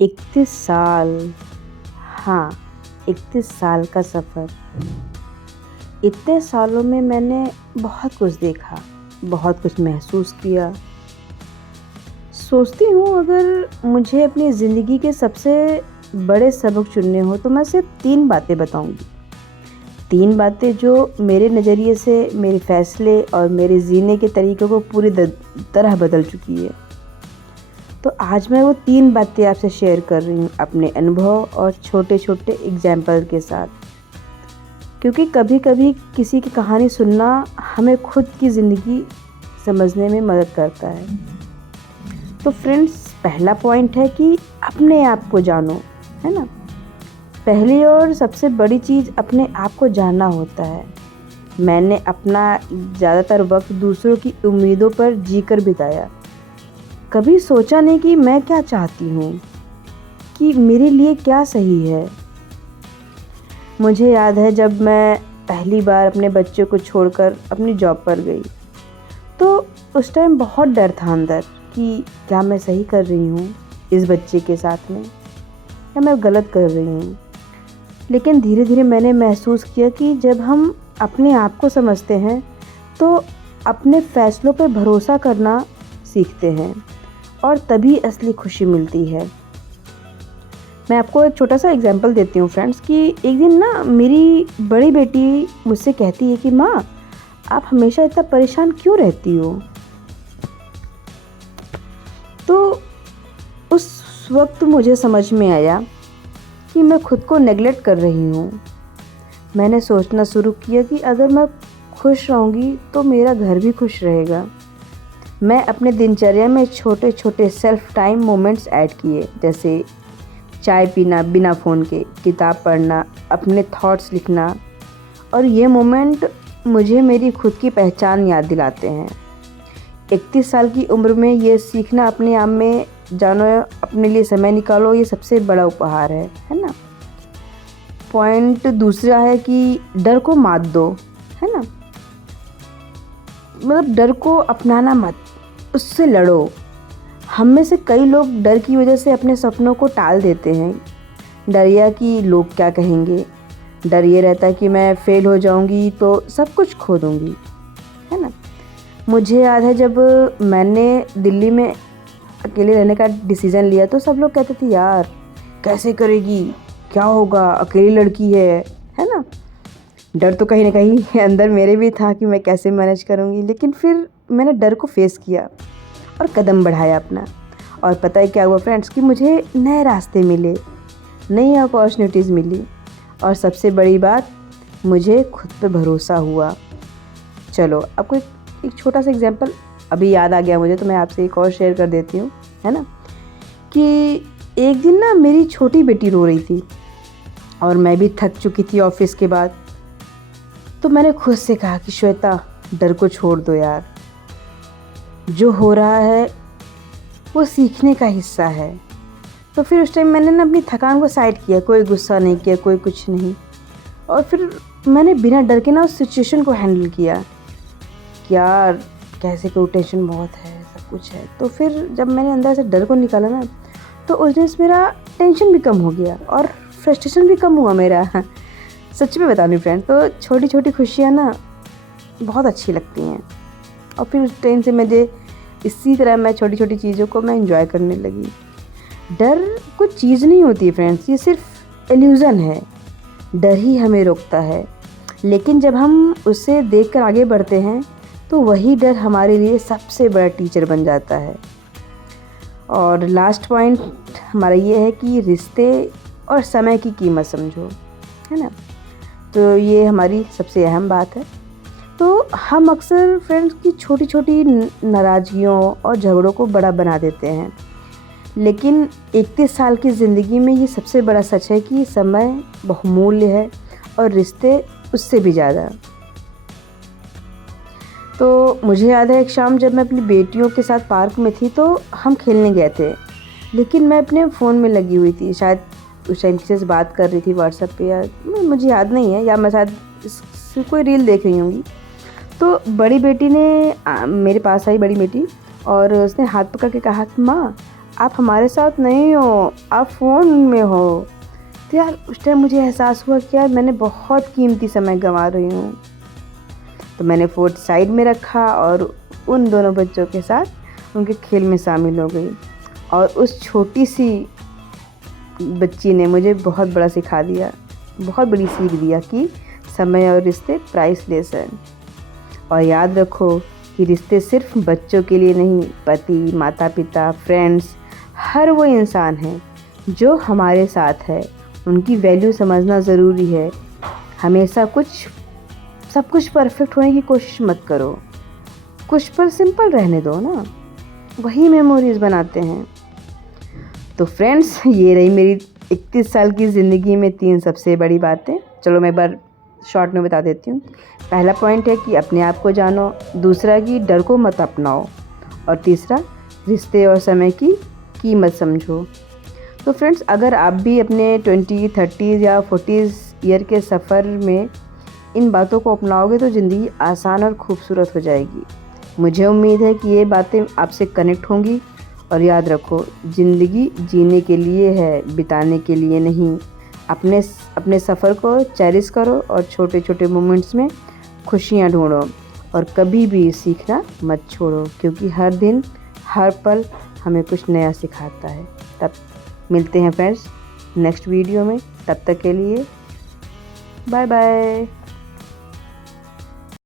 31 साल, हाँ, 31 साल का सफ़र। इतने सालों में मैंने बहुत कुछ देखा, बहुत कुछ महसूस किया। सोचती हूँ अगर मुझे अपनी ज़िंदगी के सबसे बड़े सबक चुनने हो तो मैं सिर्फ 3 बातें बताऊँगी। 3 बातें जो मेरे नज़रिए से मेरे फ़ैसले और मेरे जीने के तरीक़े को पूरी तरह बदल चुकी है। तो आज मैं वो 3 बातें आपसे शेयर कर रही हूँ अपने अनुभव और छोटे-छोटे एग्ज़ाम्पल के साथ। क्योंकि कभी-कभी किसी की कहानी सुनना हमें खुद की ज़िंदगी समझने में मदद करता है। तो फ्रेंड्स, पहला पॉइंट है कि अपने आप को जानो, है ना? पहली और सबसे बड़ी चीज़ अपने आप को जानना होता है। मैंने अपना ज़्यादातर वक़्त दूसरों की उम्मीदों पर जीकर बिताया। कभी सोचा नहीं कि मैं क्या चाहती हूँ, कि मेरे लिए क्या सही है। मुझे याद है जब मैं पहली बार अपने बच्चे को छोड़कर अपनी जॉब पर गई, तो उस टाइम बहुत डर था अंदर कि क्या मैं सही कर रही हूँ इस बच्चे के साथ में, या मैं गलत कर रही हूँ। लेकिन धीरे-धीरे मैंने महसूस किया कि जब हम अपने आप को समझते हैं, तो अपने फ़ैसलों पर भरोसा करना सीखते हैं और तभी असली खुशी मिलती है। मैं आपको एक छोटा-सा एग्ज़ाम्पल देती हूँ फ्रेंड्स कि एक दिन ना मेरी बड़ी बेटी मुझसे कहती है कि माँ, आप हमेशा इतना परेशान क्यों रहती हो? तो उस वक़्त मुझे समझ में आया कि मैं खुद को नेगलेक्ट कर रही हूँ। मैंने सोचना शुरू किया कि अगर मैं खुश रहूँगी तो मेरा घर भी खुश रहेगा। मैं अपने दिनचर्या में छोटे-छोटे सेल्फ टाइम मोमेंट्स ऐड किए, जैसे चाय पीना बिना फ़ोन के, किताब पढ़ना, अपने थॉट्स लिखना, और ये मोमेंट मुझे मेरी खुद की पहचान याद दिलाते हैं। 31 साल की उम्र में ये सीखना अपने आप में, जानो, अपने लिए समय निकालो, ये सबसे बड़ा उपहार है ना? पॉइंट दूसरा है कि डर को मात दो, है ना? मतलब डर को अपनाना मत, उससे लड़ो। हम में से कई लोग डर की वजह से अपने सपनों को टाल देते हैं। डर या कि लोग क्या कहेंगे, डर ये रहता है कि मैं फ़ेल हो जाऊंगी तो सब कुछ खो दूंगी, है ना? मुझे याद है जब मैंने दिल्ली में अकेले रहने का डिसीज़न लिया तो सब लोग कहते थे, यार कैसे करेगी, क्या होगा, अकेली लड़की है ना? डर तो कहीं ना कहीं अंदर मेरे भी था कि मैं कैसे मैनेज करूँगी। लेकिन फिर मैंने डर को फेस किया और कदम बढ़ाया अपना, और पता है क्या हुआ फ्रेंड्स, कि मुझे नए रास्ते मिले, नई अपॉर्चुनिटीज़ मिली, और सबसे बड़ी बात, मुझे खुद पे भरोसा हुआ। चलो आपको एक छोटा सा एग्जांपल अभी याद आ गया मुझे, तो मैं आपसे एक और शेयर कर देती हूँ, है ना? कि एक दिन ना मेरी छोटी बेटी रो रही थी और मैं भी थक चुकी थी ऑफिस के बाद। तो मैंने खुद से कहा कि श्वेता, डर को छोड़ दो यार, जो हो रहा है वो सीखने का हिस्सा है। तो फिर उस टाइम मैंने ना अपनी थकान को साइड किया, कोई गुस्सा नहीं किया, कोई कुछ नहीं, और फिर मैंने बिना डर के ना उस सिचुएशन को हैंडल किया कि यार कैसे करूँ, टेंशन बहुत है, सब कुछ है। तो फिर जब मैंने अंदर से डर को निकाला ना, तो उस दिन से मेरा टेंशन भी कम हो गया और फ्रस्ट्रेशन भी कम हुआ मेरा। सच में बता रही फ्रेंड, तो छोटी छोटी खुशियाँ ना बहुत अच्छी लगती हैं, और फिर उस टाइम से मुझे इसी तरह मैं छोटी छोटी चीज़ों को मैं एंजॉय करने लगी। डर कुछ चीज़ नहीं होती फ्रेंड्स, ये सिर्फ इल्यूज़न है। डर ही हमें रोकता है, लेकिन जब हम उसे देखकर आगे बढ़ते हैं तो वही डर हमारे लिए सबसे बड़ा टीचर बन जाता है। और लास्ट पॉइंट हमारा ये है कि रिश्ते और समय की कीमत समझो, है ना? तो ये हमारी सबसे अहम बात है। तो हम अक्सर फ्रेंड्स की छोटी छोटी नाराज़गियों और झगड़ों को बड़ा बना देते हैं, लेकिन 31 साल की ज़िंदगी में ये सबसे बड़ा सच है कि समय बहुमूल्य है और रिश्ते उससे भी ज़्यादा। तो मुझे याद है एक शाम जब मैं अपनी बेटियों के साथ पार्क में थी, तो हम खेलने गए थे, लेकिन मैं अपने फ़ोन में लगी हुई थी। शायद उस टाइम किसी से बात कर रही थी व्हाट्सएप पे, या मुझे याद नहीं है, या मैं शायद कोई रील देख रही होंगी। तो बड़ी बेटी ने मेरे पास आई, बड़ी बेटी, और उसने हाथ पकड़ के कहा कि माँ, आप हमारे साथ नहीं हो, आप फ़ोन में हो। तो यार उस टाइम मुझे एहसास हुआ कि यार मैंने बहुत कीमती समय गंवा रही हूँ। तो मैंने फ़ोन साइड में रखा और उन दोनों बच्चों के साथ उनके खेल में शामिल हो गई। और उस छोटी सी बच्ची ने मुझे बहुत बड़ा सिखा दिया, बहुत बड़ी सीख दिया कि समय और रिश्ते प्राइसलेस हैं। और याद रखो कि रिश्ते सिर्फ बच्चों के लिए नहीं, पति, माता पिता, फ्रेंड्स, हर वो इंसान है जो हमारे साथ है, उनकी वैल्यू समझना ज़रूरी है। हमेशा सब कुछ परफेक्ट होने की कोशिश मत करो, कुछ पर सिंपल रहने दो ना, वही मेमोरीज़ बनाते हैं। तो फ्रेंड्स, ये रही मेरी 31 साल की ज़िंदगी में 3 सबसे बड़ी बातें। चलो मैं एक बार शॉर्ट में बता देती हूँ। पहला पॉइंट है कि अपने आप को जानो, दूसरा कि डर को मत अपनाओ, और तीसरा रिश्ते और समय की कीमत समझो। तो फ्रेंड्स, अगर आप भी अपने 20, 30 या 40 ईयर के सफ़र में इन बातों को अपनाओगे तो ज़िंदगी आसान और खूबसूरत हो जाएगी। मुझे उम्मीद है कि ये बातें आपसे कनेक्ट होंगी। और याद रखो, ज़िंदगी जीने के लिए है, बिताने के लिए नहीं। अपने सफ़र को चेरिश करो और छोटे छोटे मोमेंट्स में खुशियाँ ढूंढो, और कभी भी सीखना मत छोड़ो, क्योंकि हर दिन हर पल हमें कुछ नया सिखाता है। तब मिलते हैं फ्रेंड्स नेक्स्ट वीडियो में। तब तक के लिए बाय बाय।